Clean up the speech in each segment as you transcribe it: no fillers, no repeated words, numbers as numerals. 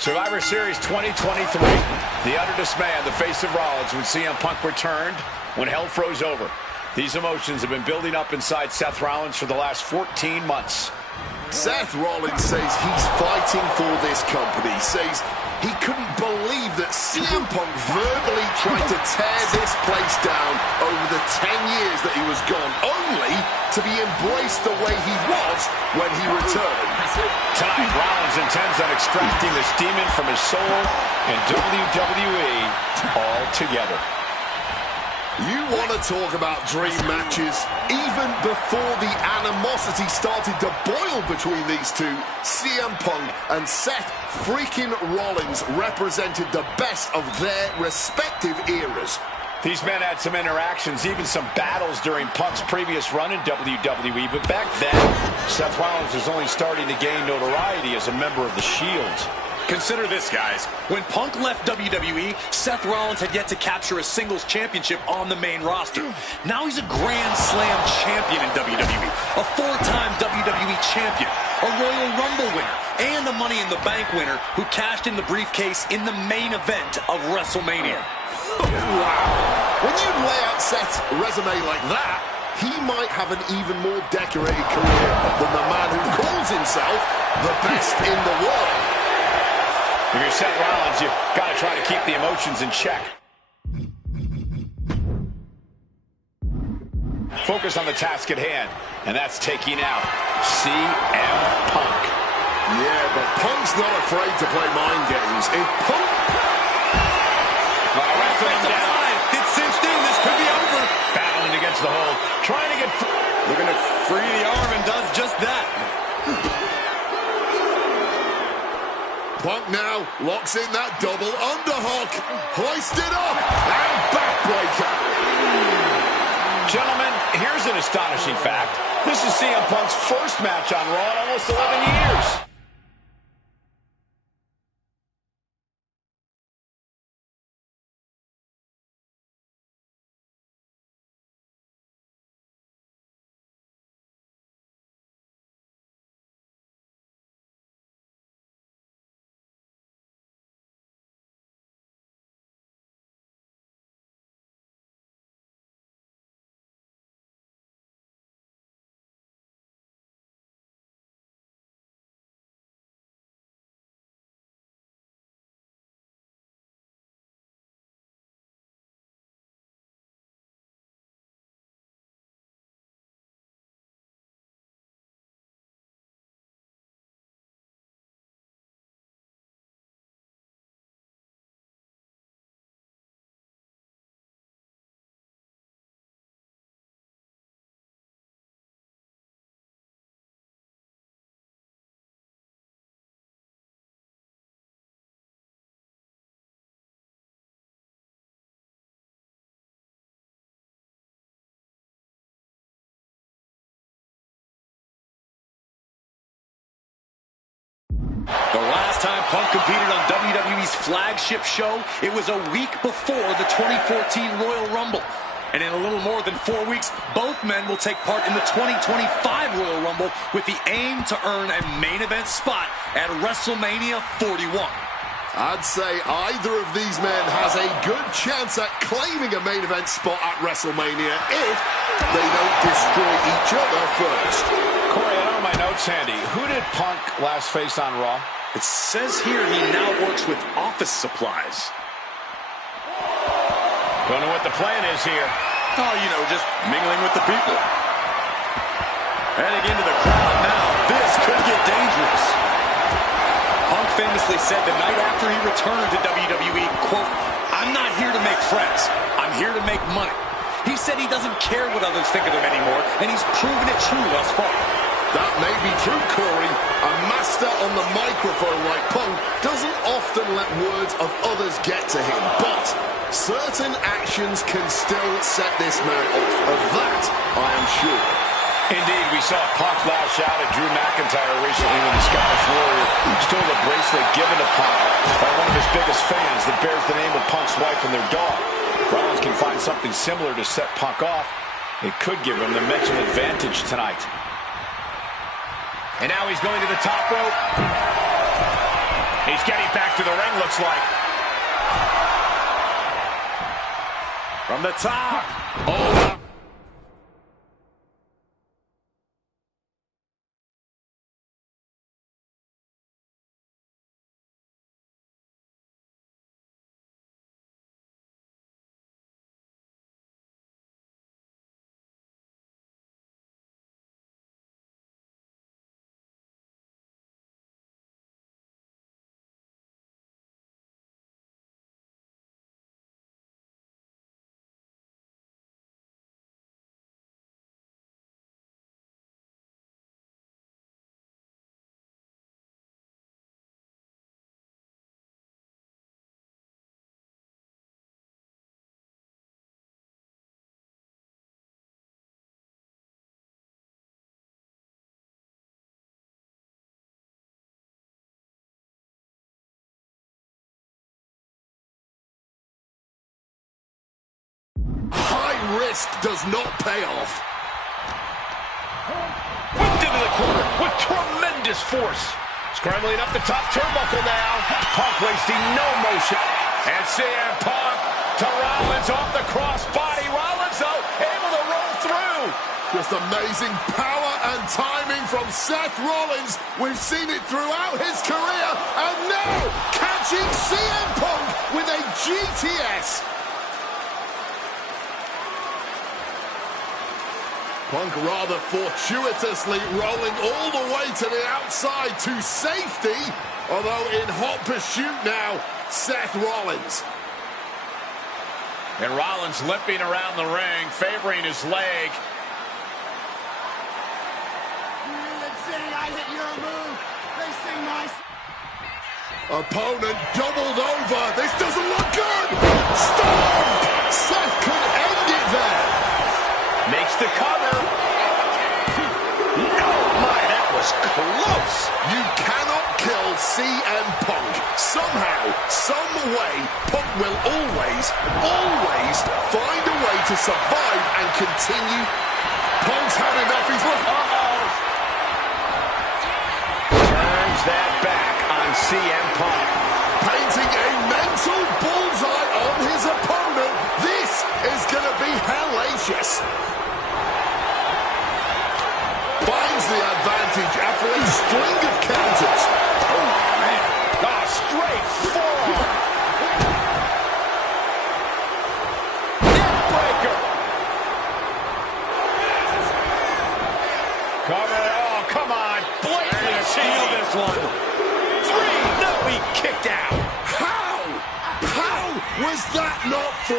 Survivor Series 2023. The utter dismay on the face of Rollins when CM Punk returned, when hell froze over. These emotions have been building up inside Seth Rollins for the last 14 months. Seth Rollins says he's fighting for this company, says he couldn't believe that CM Punk verbally tried to tear this place down over the 10 years that he was gone, only to be embraced the way he was when he returned. Tonight, Rollins intends on extracting this demon from his soul and WWE altogether. You want to talk about dream matches? Even before the animosity started to boil between these two, CM Punk and Seth freaking Rollins represented the best of their respective eras. These men had some interactions, even some battles during Punk's previous run in WWE, but back then, Seth Rollins was only starting to gain notoriety as a member of the Shield. Consider this, guys. When Punk left WWE, Seth Rollins had yet to capture a singles championship on the main roster. Now he's a Grand Slam champion in WWE, a four-time WWE champion, a Royal Rumble winner, and a Money in the Bank winner who cashed in the briefcase in the main event of WrestleMania. Wow. When you lay out Seth's resume like that, he might have an even more decorated career than the man who calls himself the best in the world. If you're Seth Rollins, you've got to try to keep the emotions in check. Focus on the task at hand, and that's taking out CM Punk. Yeah, but Punk's not afraid to play mind games. If Punk... Wrestling down. It's cinched in. This could be over. Battling against the hold. Trying to get... Looking to free the arm and does just that. Punk now locks in that double underhook, hoisted up, and backbreaker. Gentlemen, here's an astonishing fact. This is CM Punk's first match on Raw in almost 11 years. The last time Punk competed on WWE's flagship show, it was a week before the 2014 Royal Rumble. And in a little more than 4 weeks, both men will take part in the 2025 Royal Rumble with the aim to earn a main event spot at WrestleMania 41. I'd say either of these men has a good chance at claiming a main event spot at WrestleMania if they don't destroy each other first. Corey, I don't have my notes handy. Who did Punk last face on Raw? It says here he now works with office supplies. Don't know what the plan is here. Oh, you know, just mingling with the people. Heading into the crowd now. This could get dangerous. Punk famously said the night after he returned to WWE, quote, "I'm not here to make friends. I'm here to make money." He said he doesn't care what others think of him anymore, and he's proven it true thus far. That may be true, Corey. A master on the microphone like Punk doesn't often let words of others get to him, but certain actions can still set this man off. Of that, I am sure. Indeed, we saw Punk lash out at Drew McIntyre recently when the Scottish Warrior stole a bracelet given to Punk by one of his biggest fans that bears the name of Punk's wife and their dog. Rollins can find something similar to set Punk off. It could give him the mental advantage tonight. And now he's going to the top rope. He's getting back to the ring, looks like. From the top. Oh. Risk does not pay off. Whipped into the corner with tremendous force. Scrambling up the top turnbuckle now. Punk wasting no motion. And CM Punk to Rollins off the crossbody. Rollins, though, able to roll through. Just amazing power and timing from Seth Rollins. We've seen it throughout his career. And now, catching CM Punk with a GTS. Punk rather fortuitously rolling all the way to the outside to safety, although in hot pursuit now, Seth Rollins. And Rollins limping around the ring, favoring his leg. Opponent doubled over. This doesn't look good. Stop! Seth could end it there. Makes the cover. No, my, that was close. You cannot kill CM Punk. Somehow, some way, Punk will always find a way to survive and continue. Punk's had enough. He's Turns that back on CM Punk. Painting a mental bullseye on his opponent. This is going to be hellacious. Finds the advantage after a string of counters. Oh, man. Oh, straight forearm. Neckbreaker. Cover. Oh, come on. Blatantly seal this one. 3. No, he kicked out. How was that not 3?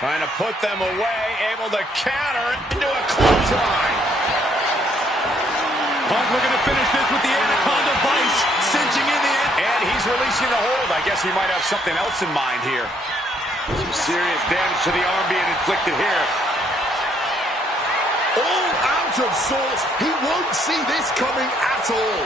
Trying to put them away, able to counter into a clothesline. Punk looking to finish this with the Anaconda Vice, cinching in the end. And he's releasing the hold. I guess he might have something else in mind here. Some serious damage to the arm being inflicted here. All out of sorts. He won't see this coming at all.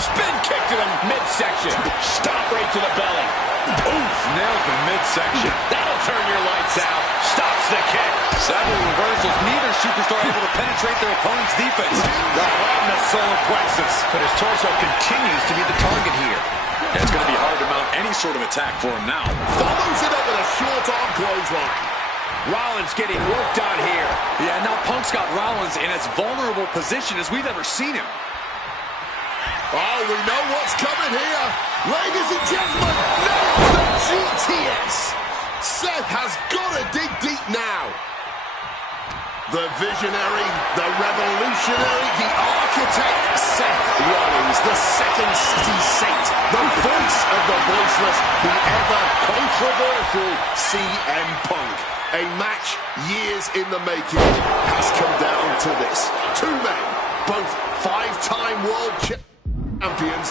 Spin kick to the midsection. Stop right to the belly. Oof, nails the midsection. That'll turn your lights out. Stops the kick. Several reversals. Neither superstar able to penetrate their opponent's defense. Right on the solar plexus. But his torso continues to be the target here. It's going to be hard to mount any sort of attack for him now. Follows it up with a short arm clothesline. Rollins getting worked on here. Yeah, now Punk's got Rollins in as vulnerable position as we've ever seen him. Oh, we know what's coming here. Ladies and gentlemen, nails the GTS. Seth has got to dig deep now. The visionary, the revolutionary, the architect, Seth Rollins, the second city saint, the voice of the voiceless, the ever controversial CM Punk. A match years in the making has come down to this. Two men, both five-time world champions.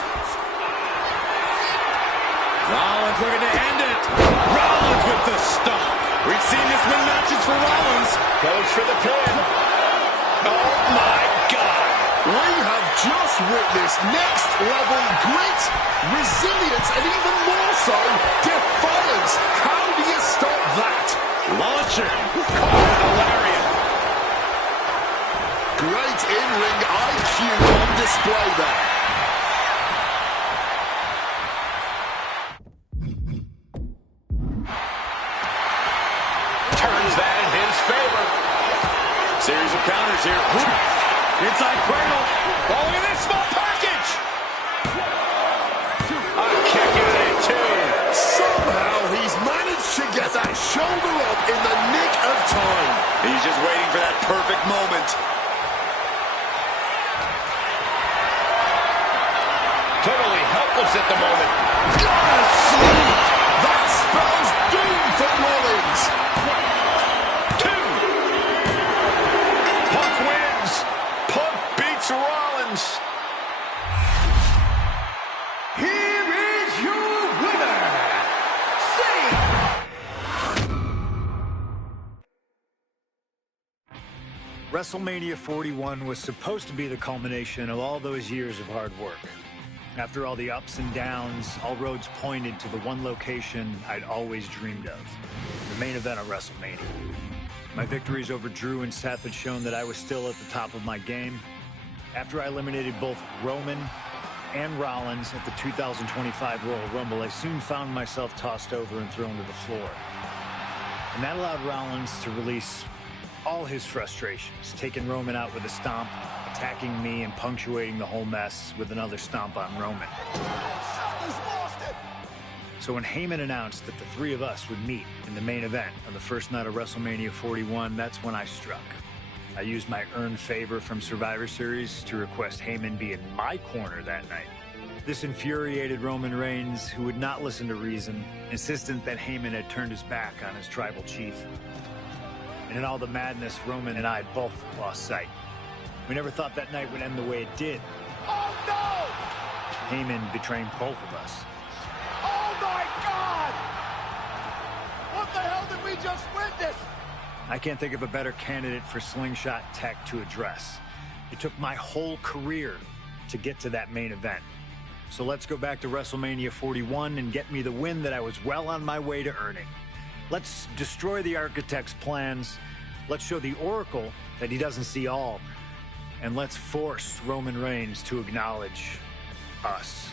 Rollins looking to end it. Rollins with the stomp. We've seen this win matches for Rollins. Goes for the pin. Oh, my God. We have just witnessed next-level grit, resilience, and even more so, defiance. How do you stop that? Launcher. Caught with a lariat. Great in-ring IQ on display there. Turns that in his favor. Series of counters here. Inside cradle. Oh, look at this small package. A kick in it, too. Somehow he's managed to get that shoulder up in the nick of time. He's just waiting for that perfect moment. Totally helpless at the moment. Gotta sleep. That spells doom for Rollins. Two. Punk wins. Punk beats Rollins. Here is your winner, WrestleMania 41 was supposed to be the culmination of all those years of hard work. After all the ups and downs, all roads pointed to the one location I'd always dreamed of, the main event of WrestleMania. My victories over Drew and Seth had shown that I was still at the top of my game. After I eliminated both Roman and Rollins at the 2025 Royal Rumble, I soon found myself tossed over and thrown to the floor. And that allowed Rollins to release all his frustrations, taking Roman out with a stomp, attacking me, and punctuating the whole mess with another stomp on Roman. So when Heyman announced that the three of us would meet in the main event on the first night of WrestleMania 41, that's when I struck. I used my earned favor from Survivor Series to request Heyman be in my corner that night. This infuriated Roman Reigns, who would not listen to reason, insistent that Heyman had turned his back on his tribal chief. And in all the madness, Roman and I both lost sight. We never thought that night would end the way it did. Oh, no! Heyman betraying both of us. Oh, my God! What the hell did we just witness? I can't think of a better candidate for slingshot tech to address. It took my whole career to get to that main event. So let's go back to WrestleMania 41 and get me the win that I was well on my way to earning. Let's destroy the Architect's plans. Let's show the Oracle that he doesn't see all. And let's force Roman Reigns to acknowledge us.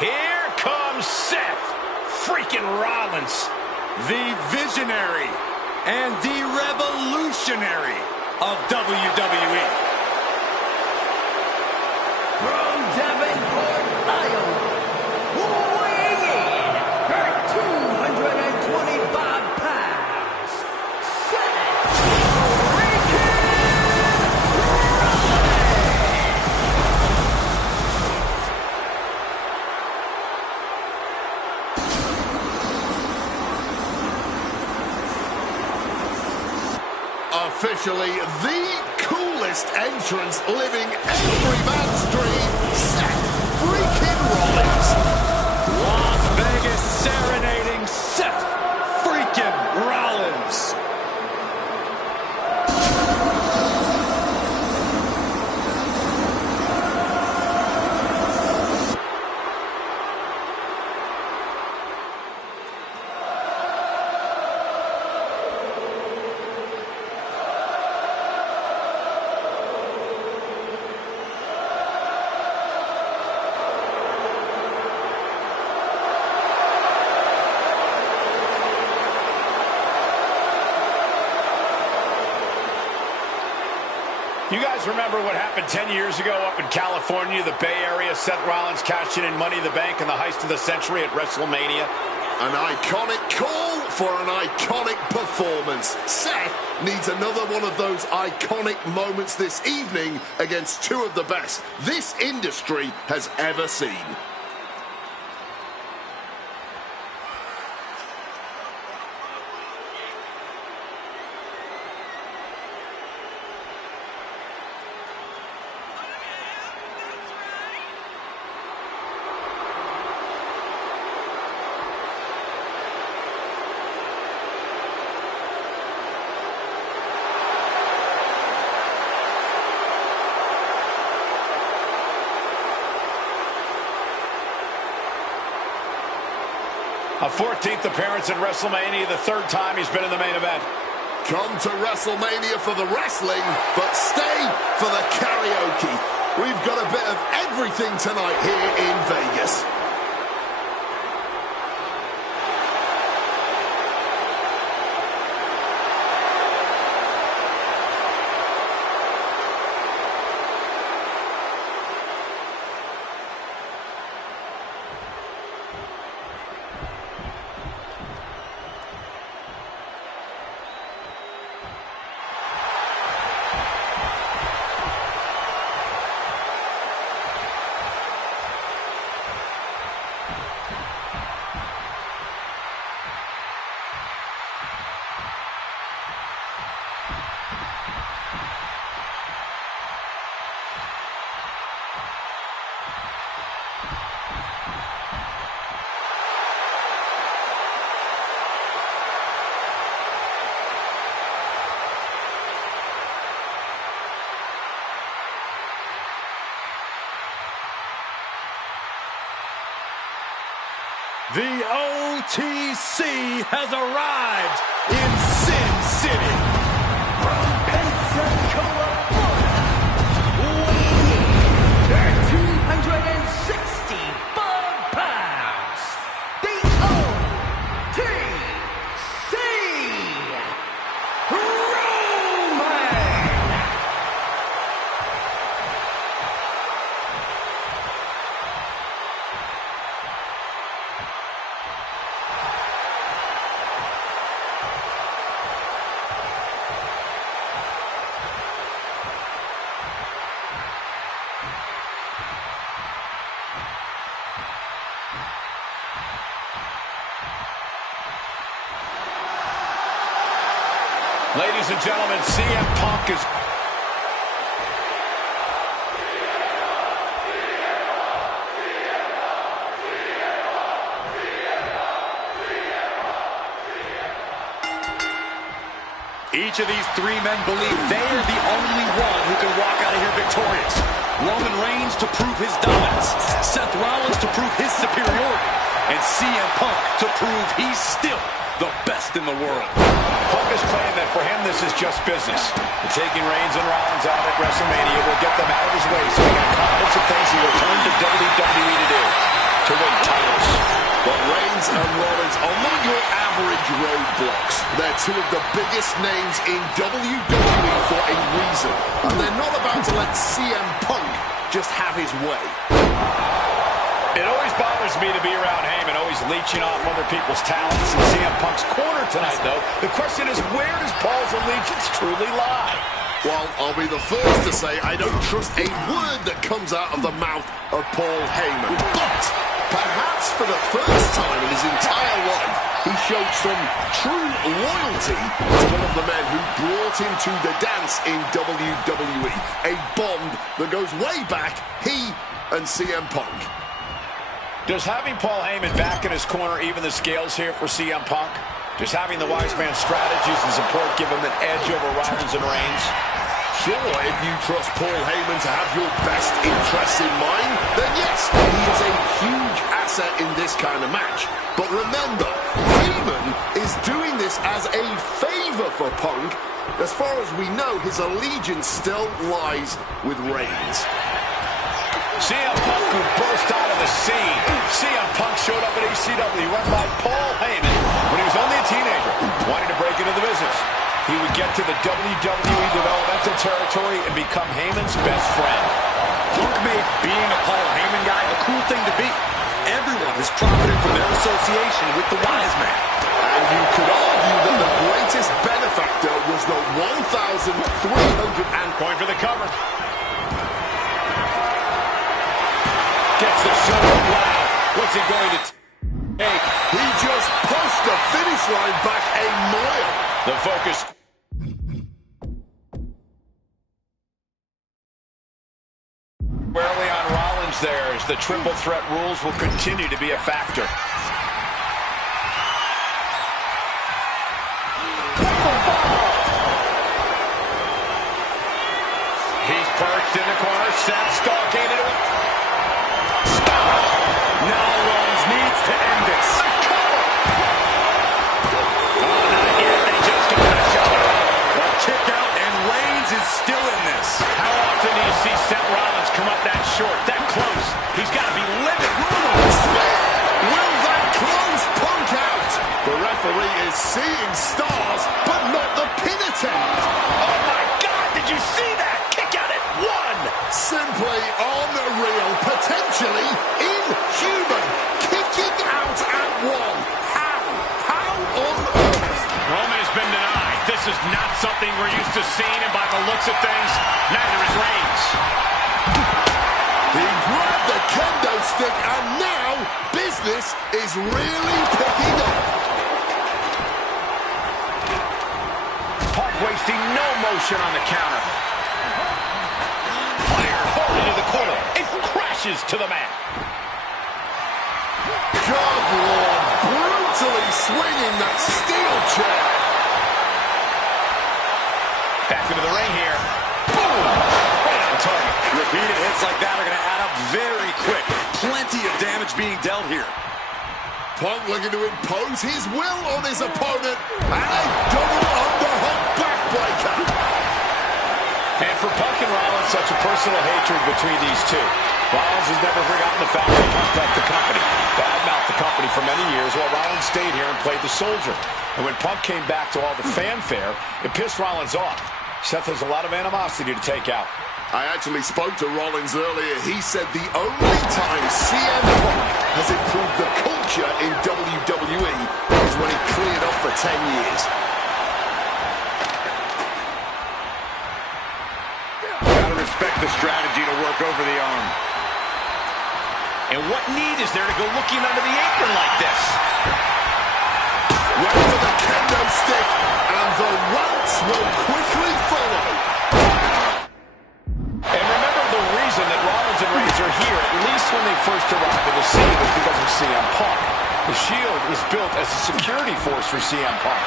Here comes Seth freaking Rollins. The visionary and the revolutionary of WWE. From Davenport, Iowa, weighing in at 225 pounds, Seth freaking Officially the coolest entrance living every man's dream, Seth freaking Rollins. Las Vegas serenading Seth freaking Rollins. You guys remember what happened 10 years ago up in California, the Bay Area? Seth Rollins cashed in Money in the Bank in the heist of the century at WrestleMania. An iconic call for an iconic performance. Seth needs another one of those iconic moments this evening against two of the best this industry has ever seen. A 14th appearance at WrestleMania, the third time he's been in the main event. Come to WrestleMania for the wrestling, but stay for the karaoke. We've got a bit of everything tonight here in Vegas. The OTC has arrived in Sin City. From Pensacola, Florida, weighing 265 pounds, the OTC Roman. Ladies and gentlemen, CM Punk is... Each of these three men believe they are the only one who can walk out of here victorious. Roman Reigns to prove his dominance, Seth Rollins to prove his superiority, and CM Punk to prove he's still the best in the world. Punk is claiming that for him this is just business. And taking Reigns and Rollins out at WrestleMania will get them out of his way so he can accomplish the things he returned to WWE to do, to win titles. But Reigns and Rollins are not your average roadblocks. They're two of the biggest names in WWE for a reason. And they're not about to let CM Punk just have his way. It always bothers me to be around Heyman, always leeching off other people's talents. In CM Punk's corner tonight, though, the question is, where does Paul's allegiance truly lie? Well, I'll be the first to say I don't trust a word that comes out of the mouth of Paul Heyman. But perhaps for the first time in his entire life, he showed some true loyalty to one of the men who brought him to the dance in WWE. A bond that goes way back, he and CM Punk. Does having Paul Heyman back in his corner even the scales here for CM Punk? Does having the wise man's strategies and support give him an edge over Rollins and Reigns? Sure, if you trust Paul Heyman to have your best interests in mind, then yes, he is a huge asset in this kind of match. But remember, Heyman is doing this as a favor for Punk. As far as we know, his allegiance still lies with Reigns. CM Punk, who burst out of the scene. CM Punk showed up at ECW, run by Paul Heyman when he was only a teenager, wanting to break into the business. He would get to the WWE developmental territory and become Heyman's best friend. Punk made being a Paul Heyman guy a cool thing to be. Everyone has profited from their association with the wise man. And you could argue that the greatest benefactor was the 1,300 Going for the cover. Gets the shoulder. Wow. What's he going to take? He just pushed the finish line back a mile. The focus. Squarely on Rollins there, as the triple threat rules will continue to be a factor. He's perched in the corner, set, stalking into it. Stop! Now Rollins needs to end this. Oh, not yet. They just get that shoulder up. A kick out, and Reigns is still in this. How often do you see Seth Rollins come up that short, that close? He's got to be livid. Will that close Punk out? The referee is seeing stars, but not the pin attempt. Oh, my God, did you see that? Kick out at one. Simply unreal, potentially inhuman. Kicking out at one. How on earth? Roman has been denied. This is not something we're used to seeing, and by the looks of things, neither is Reigns. He grabbed the kendo stick, and now business is really picking up. Punk wasting no motion on the counter. Fired hard into the corner. It crashes to the mat. God, Lord, brutally swinging that steel chair. Back into the ring here. Boom! Right on target. Repeated hits like that are going to add up very quick. Plenty of damage being dealt here. Punk looking to impose his will on his opponent. And a double underhook backbreaker. And for Punk and Rollins, such a personal hatred between these two. Rollins has never forgotten the fact that Punk left the company. Badmouthed the company for many years while Rollins stayed here and played the soldier. And when Punk came back to all the fanfare, it pissed Rollins off. Seth has a lot of animosity to take out. I actually spoke to Rollins earlier. He said the only time CM Punk has improved the culture in WWE is when he cleared off for 10 years. Gotta respect the strategy to work over the arm. And what need is there to go looking under the apron like this? Right for the kendo stick, and the rants will quickly follow. And remember, the reason that Rollins and Reigns are here, at least when they first arrived in the scene, was because of CM Punk. The Shield was built as a security force for CM Punk.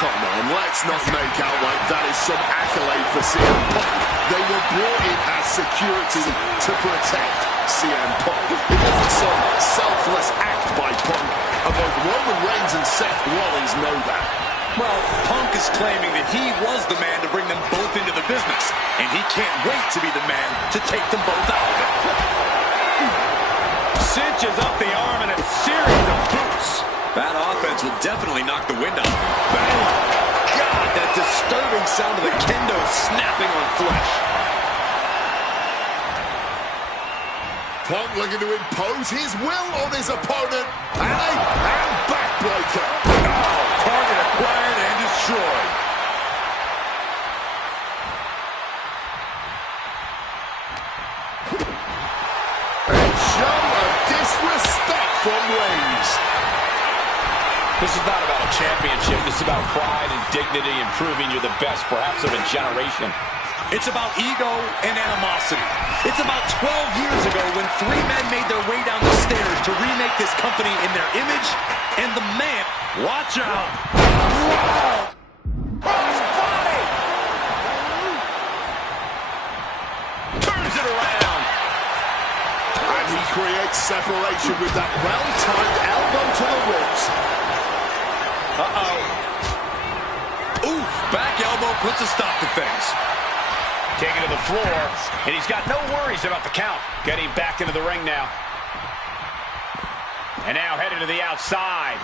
Come on, let's not make out like that is some accolade for CM Punk. They were brought in as security to protect CM Punk. It wasn't some selfless act by Punk, and both Roman Reigns and Seth Rollins know that. Well, Punk is claiming that he was the man to bring them both into the business, and he can't wait to be the man to take them both out of it. Cinches up the arm and a series of boots. That offense will definitely knock the wind out of him. God, that disturbing sound of the kendo snapping on flesh. Punk looking to impose his will on his opponent, and backbreaker. Target acquired and destroyed. A show of disrespect from Reigns. This is not about a championship. This is about pride and dignity and proving you're the best, perhaps of a generation. It's about ego and animosity. It's about 12 years ago when three men made their way down the stairs to remake this company in their image, and the man... Watch out! Wow! Crossbody! Turns it around. And he creates separation with that well-timed elbow to the ribs. Uh-oh. Oof, back elbow puts a stop to things. Taken to the floor, and he's got no worries about the count. Getting back into the ring now. And now headed to the outside.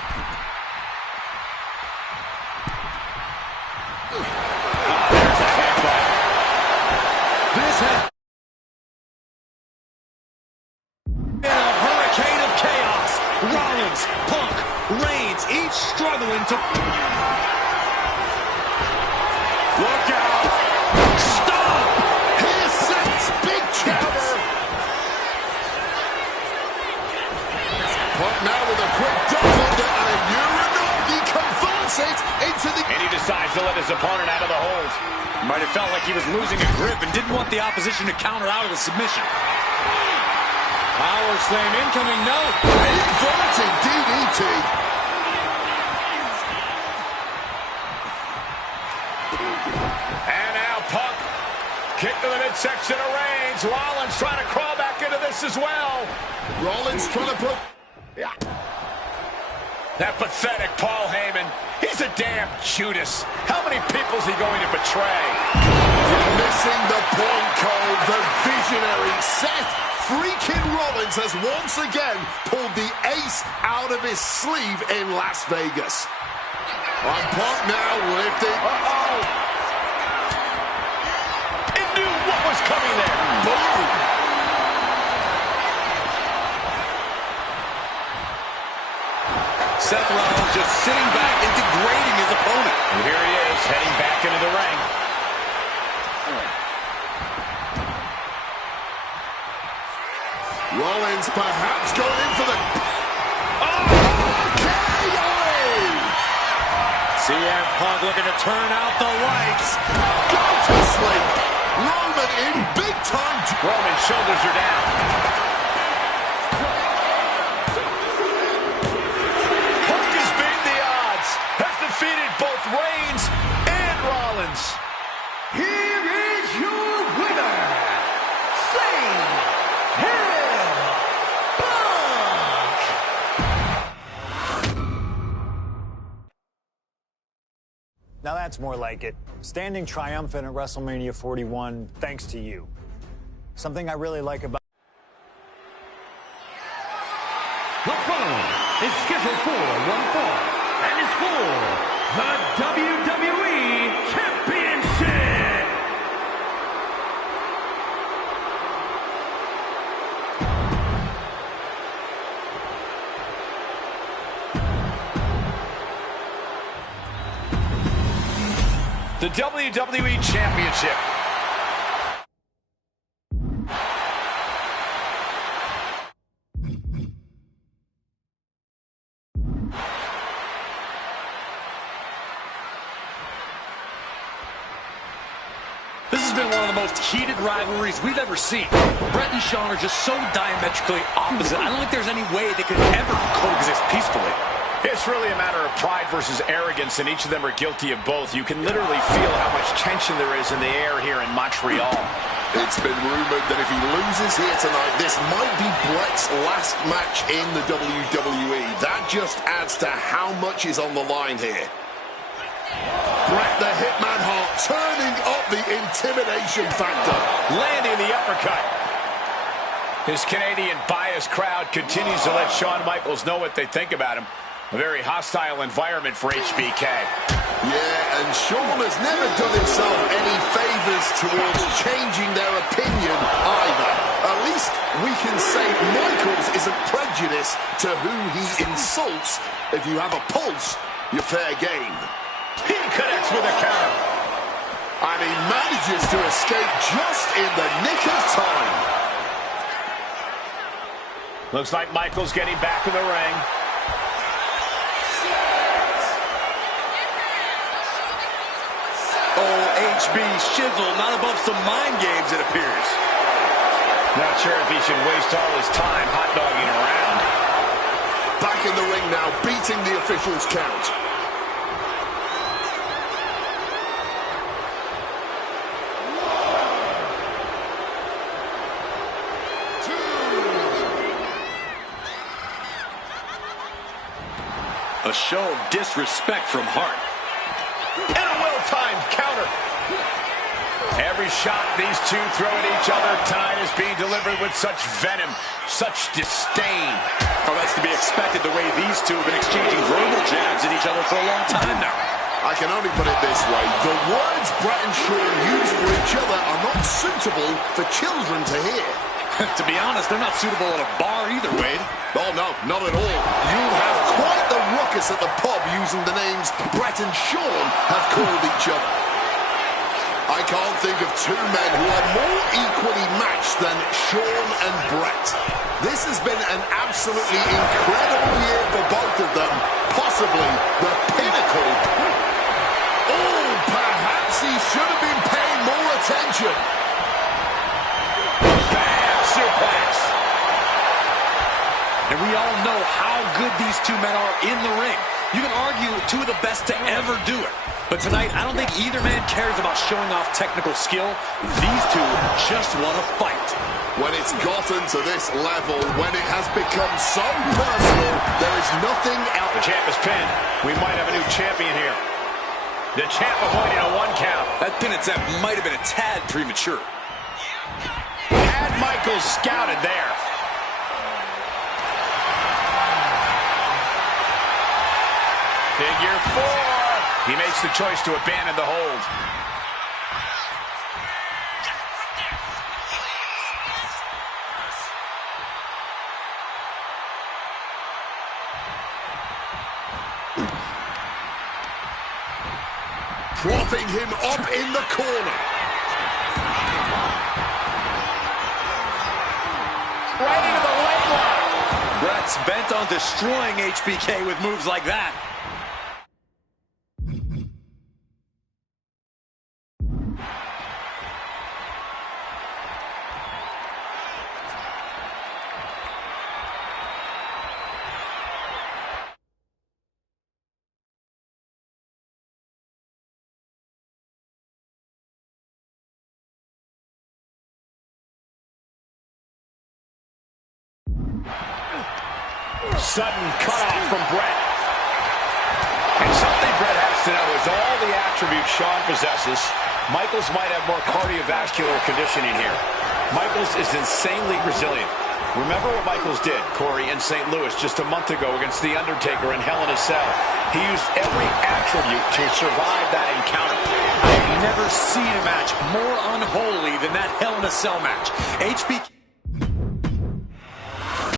Oh, there's a headbutt. This has been a hurricane of chaos. each struggling to... Look out! Stop! Here sets big counter. Punk now with a quick duck under and a urinal. He converts it into the... And he decides to let his opponent out of the hold. Might have felt like he was losing a grip and didn't want the opposition to counter out of the submission. Power slam incoming, no. Inverted DDT. And now Punk, kick to the midsection of Reigns. Rollins trying to crawl back into this as well. Rollins trying to put... Yeah. That pathetic Paul Heyman. He's a damn Judas. How many people's he going to betray? You're missing the point, Cole. The visionary Seth freaking Rollins has once again pulled the ace out of his sleeve in Las Vegas. On Punk now lifting. Uh-oh. It knew what was coming there. Boom. Seth Rollins just sitting back and degrading his opponent. And here he is, heading back into the ring. Rollins perhaps going in for the... CM Punk looking to turn out the lights. Go to sleep. Roman in big time. Roman's shoulders are down. Punk has beaten the odds. Has defeated both Reigns and Rollins. Here is your winner, CM Punk. Now that's more like it. Standing triumphant at WrestleMania 41 thanks to you. Something I really like about... The following is scheduled for one fall and is for the WWE Championship. The WWE Championship. This has been one of the most heated rivalries we've ever seen. Bret and Shawn are just so diametrically opposite. I don't think there's any way they could ever coexist peacefully. It's really a matter of pride versus arrogance, and each of them are guilty of both. You can literally feel how much tension there is in the air here in Montreal. It's been rumored that if he loses here tonight, this might be Bret's last match in the WWE. That just adds to how much is on the line here. Bret the Hitman Hart turning up the intimidation factor. Landing the uppercut. His Canadian biased crowd continues to let Shawn Michaels know what they think about him. A very hostile environment for HBK. Yeah, and Shawn has never done himself any favors towards changing their opinion either. At least we can say Michaels isn't prejudiced to who he insults. If you have a pulse, you're fair game. He connects with a counter. And he manages to escape just in the nick of time. Looks like Michaels getting back in the ring. Oh, HB Shizzle, not above some mind games, it appears. Not sure if he should waste all his time hot-dogging around. Back in the ring now, beating the official's count. A show of disrespect from Hart. And a well-timed counter. Every shot these two throw at each other tonight is being delivered with such venom, such disdain. Oh, that's to be expected the way these two have been exchanging verbal jabs at each other for a long time now. I can only put it this way. The words Bret and Shawn use for each other are not suitable for children to hear. To be honest, they're not suitable at a bar either, Wade. Oh, no, not at all. You'll have quite the ruckus ruckus at the pub using the names Brett and Sean have called each other. I can't think of two men who are more equally matched than Sean and Brett. This has been an absolutely incredible year for both of them, possibly the pinnacle. Oh, perhaps he should have been paying more attention. Bam! Suplex. And we all know how good these two men are in the ring. You can argue two of the best to ever do it. But tonight, I don't think either man cares about showing off technical skill. These two just want to fight. When it's gotten to this level, when it has become so personal, there is nothing out. The champ is pinned. We might have a new champion here. The champ avoiding a 1 count. That pin attempt might have been a tad premature. Had Michaels scouted there. Figure 4. He makes the choice to abandon the hold. Propping him up in the corner. Right into the leg lock. Brett's bent on destroying HBK with moves like that. Sudden cutoff from Brett. And something Brett has to know is all the attributes Sean possesses, Michaels might have more cardiovascular conditioning here. Michaels is insanely resilient. Remember what Michaels did, Corey, in St. Louis just a month ago against The Undertaker in Hell in a Cell. He used every attribute to survive that encounter. I've never seen a match more unholy than that Hell in a Cell match. HBK